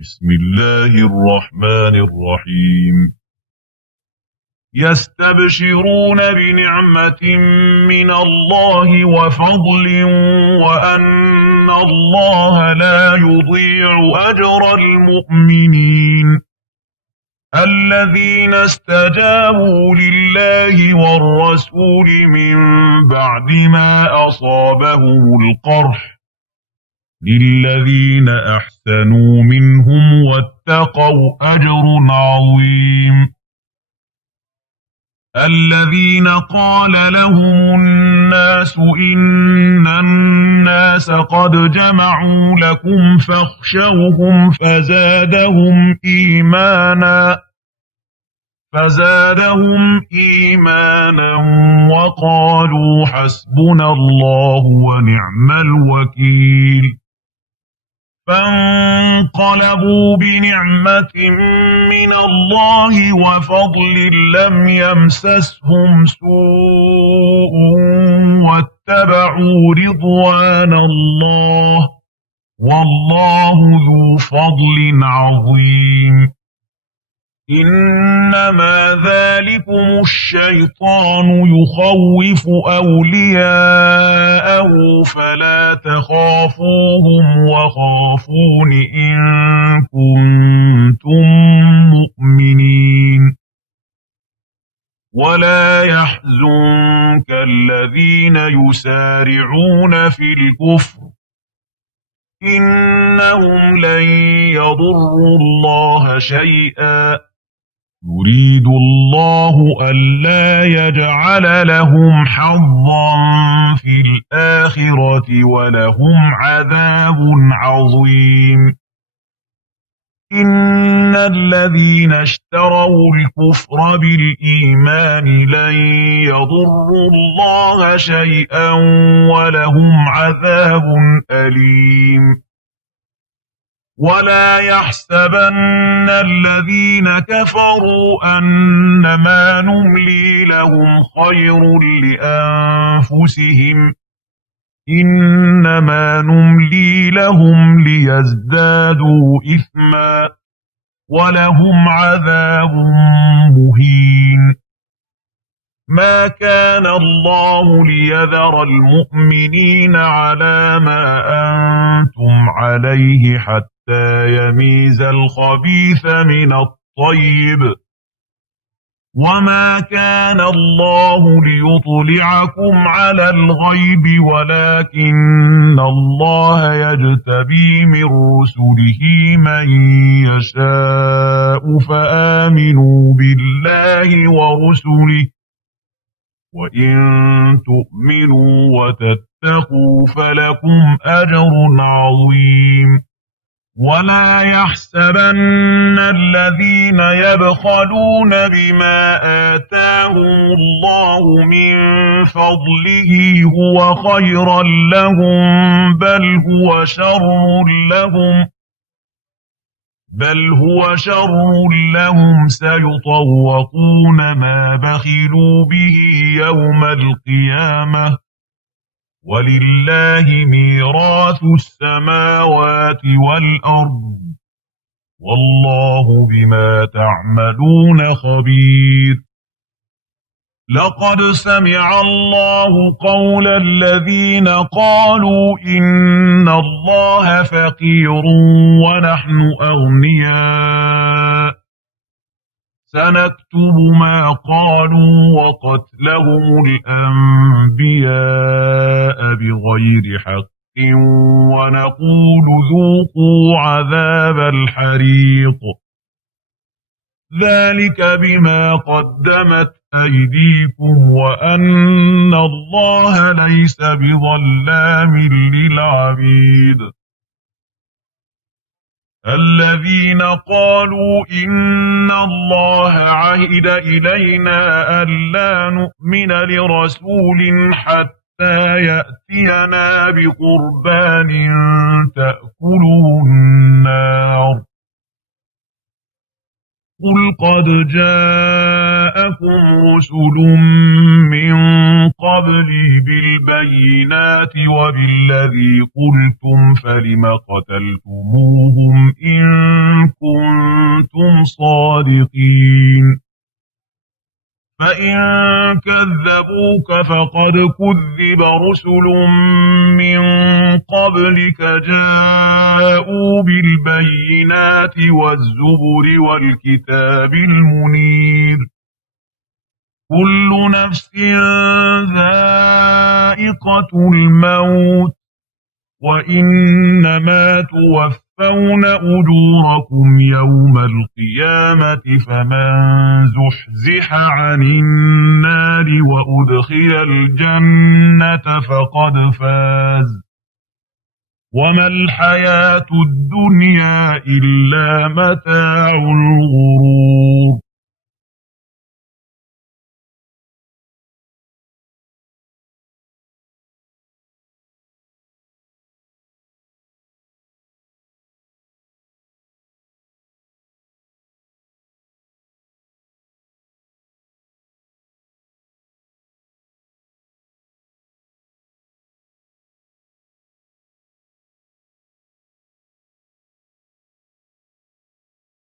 بسم الله الرحمن الرحيم. يستبشرون بنعمة من الله وفضل وأن الله لا يضيع أجر المؤمنين الذين استجابوا لله والرسول من بعد ما أصابهم القرح للذين أحسنوا منهم واتقوا أجر عظيم. الذين قال لهم الناس إن الناس قد جمعوا لكم فاخشوهم فزادهم إيمانا وقالوا حسبنا الله ونعم الوكيل. فانقلبوا بنعمة من الله وفضل لم يمسسهم سوء واتبعوا رضوان الله والله ذو فضل عظيم. إنما ذلكم الشيطان يخوف أولياءه فلا تخافوهم وخافون إن كنتم مؤمنين. ولا يحزنك الذين يسارعون في الكفر إنهم لن يضروا الله شيئا يريد الله ألا يجعل لهم حظا في الآخرة ولهم عذاب عظيم. إن الذين اشتروا الكفر بالإيمان لن يضروا الله شيئا ولهم عذاب أليم. ولا يحسبن الذين كفروا أنما نملي لهم خير لأنفسهم إنما نملي لهم ليزدادوا إثما ولهم عذاب مهين. ما كان الله ليذر المؤمنين على ما أنتم عليه حتى يميز الخبيث من الطيب وما كان الله ليطلعكم على الغيب ولكن الله يجتبي من رسله من يشاء فآمنوا بالله ورسله وإن تؤمنوا وتتقوا فلكم أجر عظيم. ولا يحسبن الذين يبخلون بما آتاهم الله من فضله هو خيرا لهم بل هو شر لهم سيطوقون ما بخلوا به يوم القيامة ولله ميراث السماوات والأرض والله بما تعملون خبير. لقد سمع الله قول الذين قالوا إن الله فقير ونحن أغنياء سنكتب ما قالوا وقتلهم الأنبياء بغير حق ونقول ذوقوا عذاب الحريق ذلك بما قدمت أيديكم وأن الله ليس بظلام للعبيد. الذين قالوا إن الله عهد إلينا ألا نؤمن لرسول حتى يأتينا بقربان تأكله النار قل قد جاءكم رسل من قبلي بالبينات بالبينات وبالذي قلتم فلم قتلتموهم إن كنتم صادقين فإن كذبوك فقد كذب رسل من قبلك جاءوا بالبينات والزبر والكتاب المنير كل نفس ذائقة الموت وإنما توفون أجوركم يوم القيامة فمن زحزح عن النار وأدخل الجنة فقد فاز وما الحياة الدنيا إلا متاع الغرور